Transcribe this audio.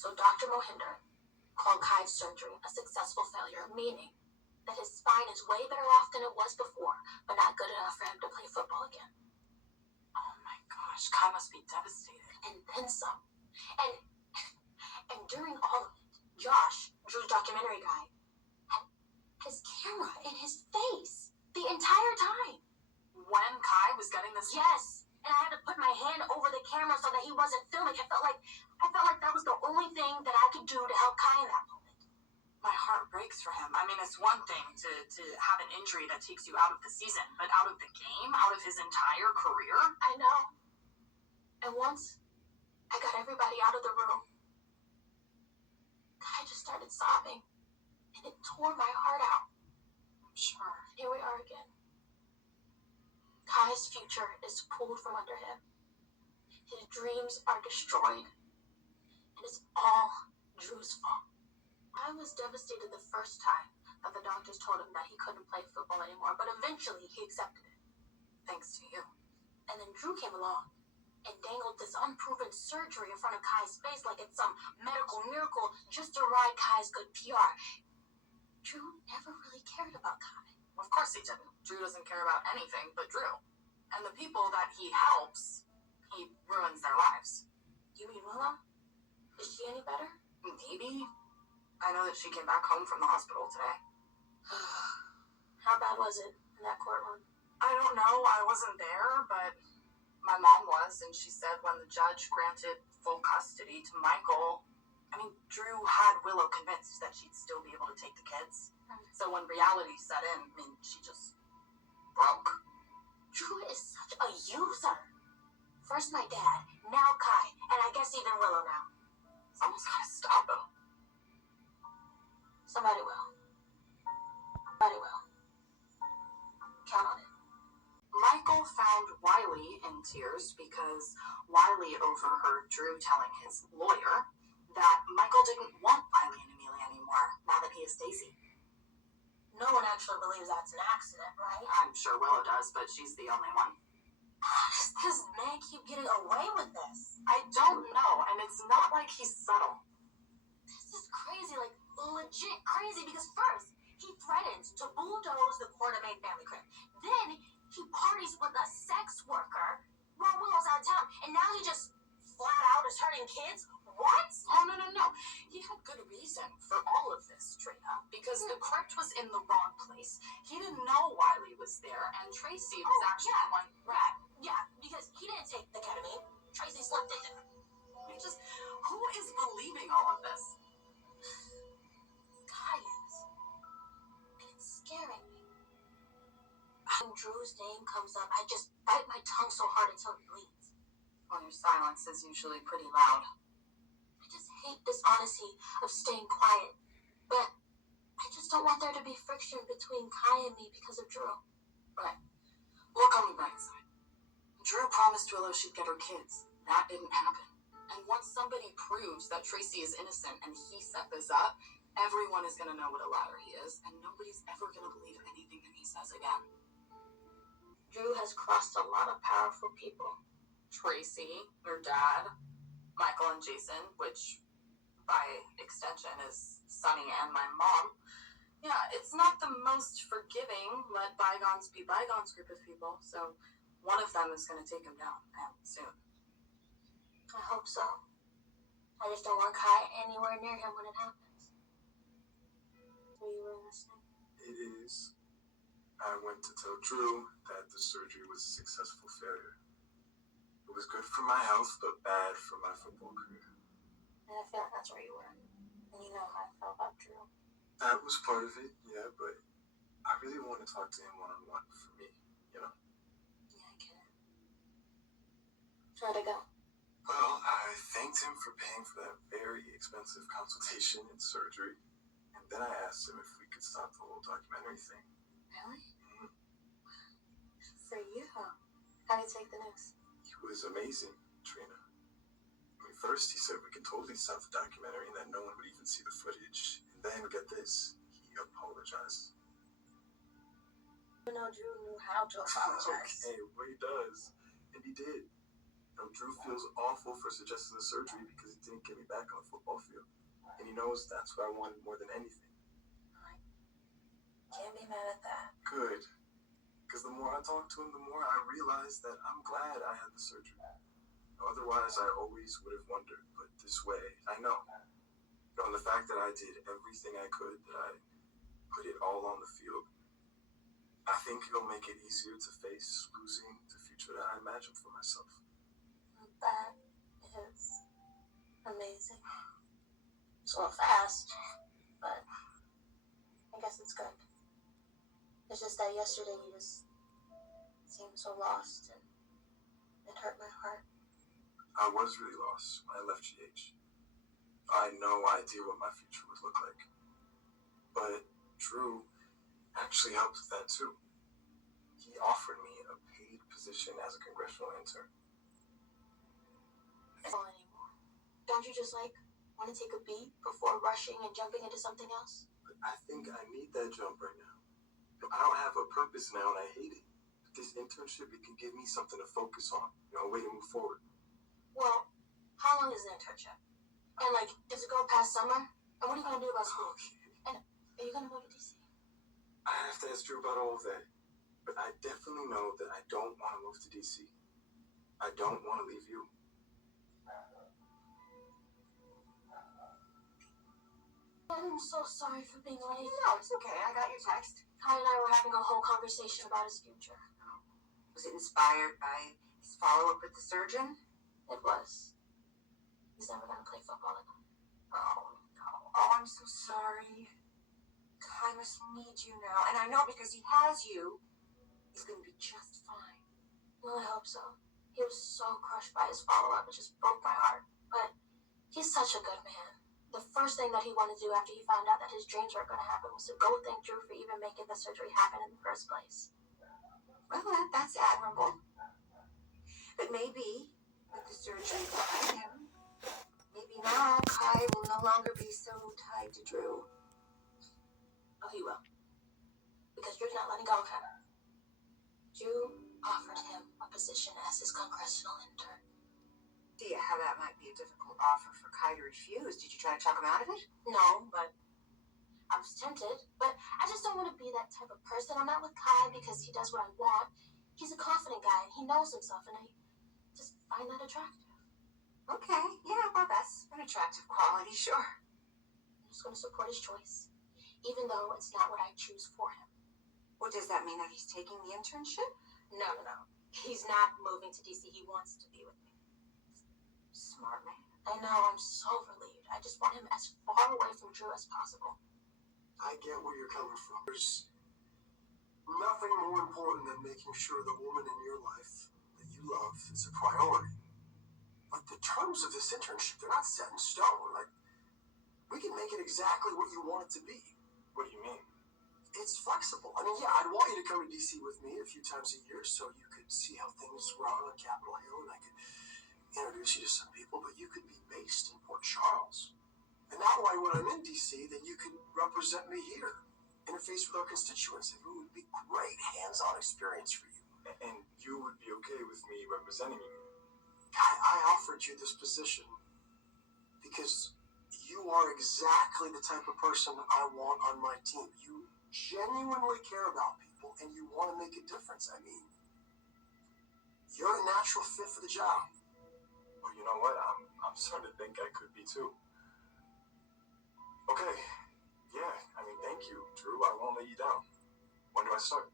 So Dr. Mohinder called Kai's surgery a successful failure, meaning that his spine is way better off than it was before, but not good enough for him to play football again. Oh my gosh, Kai must be devastated. And then some. And during all of it, Josh, Drew's documentary guy, had his camera in his face the entire time. When Kai was getting this? Yes. And I had to put my hand over the camera so that he wasn't filming. I felt like that was the only thing that I could do to help Kai in that moment. My heart breaks for him. I mean, it's one thing to have an injury that takes you out of the season, but out of the game, out of his entire career? I know. And once I got everybody out of the room, Kai just started sobbing, and it tore my heart out. I'm sure. Here we are again. Kai's future is pulled from under him. His dreams are destroyed. And it's all Drew's fault. I was devastated the first time that the doctors told him that he couldn't play football anymore, but eventually he accepted it. Thanks to you. And then Drew came along and dangled this unproven surgery in front of Kai's face like it's some medical miracle just to ride Kai's good PR. Drew never really cared about Kai. Of course he didn't. Drew doesn't care about anything but Drew. And the people that he helps, he ruins their lives. You mean Willow? Is she any better? Maybe. I know that she came back home from the hospital today. How bad was it in that courtroom? I don't know. I wasn't there, but my mom was, and she said when the judge granted full custody to Michael, I mean, Drew had Willow convinced that she'd still be able to take the kids. So when reality set in, I mean, she just broke. Drew is such a user. First my dad, now Kai, and I guess even Willow now. Someone's gotta stop him. Somebody will. Somebody will. Count on it. Michael found Wiley in tears because Wiley overheard Drew telling his lawyer that Michael didn't want Wiley and Amelia anymore now that he has Stacy. No one actually believes that's an accident, right? I'm sure Willow does, but she's the only one. How does this man keep getting away with this? I don't know, and it's not like he's subtle. This is crazy, like legit crazy, because first, he threatens to bulldoze the Quartermain family crib. Then, he parties with a sex worker while Willow's out of town. And now he just flat out is hurting kids? What? Oh, no. He had good reason for all of this, Trina, because the crypt was in the wrong place. He didn't know Wiley was there, and Tracy was actually the one. Right. Yeah, because he didn't take the ketamine. Tracy slipped it there. Who is believing all of this? Kai is. And it's scaring me. When Drew's name comes up, I just bite my tongue so hard until it bleeds. Well, your silence is usually pretty loud. I just hate this honesty of staying quiet. But I just don't want there to be friction between Kai and me because of Drew. Right. Look on the bright side. Drew promised Willow she'd get her kids. That didn't happen. And once somebody proves that Tracy is innocent and he set this up, everyone is going to know what a liar he is, and nobody's ever going to believe anything that he says again. Drew has crossed a lot of powerful people. Tracy, your dad, Michael and Jason, which by extension is Sunny and my mom. Yeah, it's not the most forgiving, let bygones be bygones group of people, so one of them is going to take him down, and soon. I hope so. I just don't want Kai anywhere near him when it happens. So you were listening? It is. I went to tell Drew that the surgery was a successful failure. It was good for my health, but bad for my football career. And I feel like that's where you were. And you know how I felt about Drew. That was part of it, yeah, but I really want to talk to him one-on-one for me, you know? Yeah, I get it. How'd it go? Well, I thanked him for paying for that very expensive consultation and surgery. And then I asked him if we could stop the whole documentary thing. Really? Mm-hmm. For you? How'd he take the news? He was amazing, Trina. I mean, first he said we could totally stop the documentary and that no one would even see the footage. And then, get this, he apologized. You know, Drew knew how to apologize. Okay, well, he does. And he did. Drew feels awful for suggesting the surgery because he didn't get me back on the football field. And he knows that's what I wanted more than anything. Can't be mad at that. Good. Because the more I talk to him, the more I realize that I'm glad I had the surgery. Otherwise, I always would have wondered. But this way, I know. And the fact that I did everything I could, that I put it all on the field, I think it'll make it easier to face losing the future that I imagined for myself. That is amazing. It's a little fast, but I guess it's good. It's just that yesterday you just seemed so lost, and it hurt my heart. I was really lost when I left GH. I had no idea what my future would look like. But Drew actually helped with that too. He offered me a paid position as a congressional intern. Anymore. Don't you just want to take a beat before rushing and jumping into something else? But I think I need that jump right now. I don't have a purpose now and I hate it. But this internship, it can give me something to focus on, a way to move forward. Well, how long is the internship? And does it go past summer? And what are you going to do about school? And are you going to move to DC? I have to ask Drew about all of that. But I definitely know that I don't want to move to DC. I don't want to leave you. I'm so sorry for being late. No, it's okay. I got your text. Kai and I were having a whole conversation about his future. Was it inspired by his follow-up with the surgeon? It was. He's never going to play football again. Oh, no. Oh, I'm so sorry. Kai must need you now. And I know because he has you, he's going to be just fine. Well, I hope so. He was so crushed by his follow-up. It just broke my heart. But he's such a good man. The first thing that he wanted to do after he found out that his dreams weren't going to happen was to go thank Drew for even making the surgery happen in the first place. Well, that's admirable. But maybe with the surgery behind him, maybe now Kai will no longer be so tied to Drew. Oh, he will. Because Drew's not letting go of him. Drew offered him a position as his congressional intern. See how that might be a difficult offer for Kai to refuse. Did you try to talk him out of it? No, but I was tempted. But I just don't want to be that type of person. I'm not with Kai because he does what I want. He's a confident guy and he knows himself, and I just find that attractive. Okay, yeah, well, that's an attractive quality, sure. I'm just going to support his choice, even though it's not what I choose for him. Well, does that mean that he's taking the internship? No. He's not moving to DC. He wants to be with me. Smart man. I know, I'm so relieved. I just want him as far away from Drew as possible. I get where you're coming from. There's nothing more important than making sure the woman in your life that you love is a priority. But the terms of this internship, they're not set in stone. We can make it exactly what you want it to be. What do you mean? It's flexible. I mean, yeah, I'd want you to come to DC with me a few times a year so you could see how things run on Capitol Hill, and I could introduce you to some people, but you could be based in Port Charles. And that way, when I'm in DC, then you can represent me here, interface with our constituents. It would be great hands-on experience for you. And you would be okay with me representing you? I offered you this position because you are exactly the type of person I want on my team. You genuinely care about people and you want to make a difference. I mean, you're a natural fit for the job. Well, you know what? I'm starting to think I could be too. Okay. Yeah, thank you, Drew. I won't let you down. When do I start?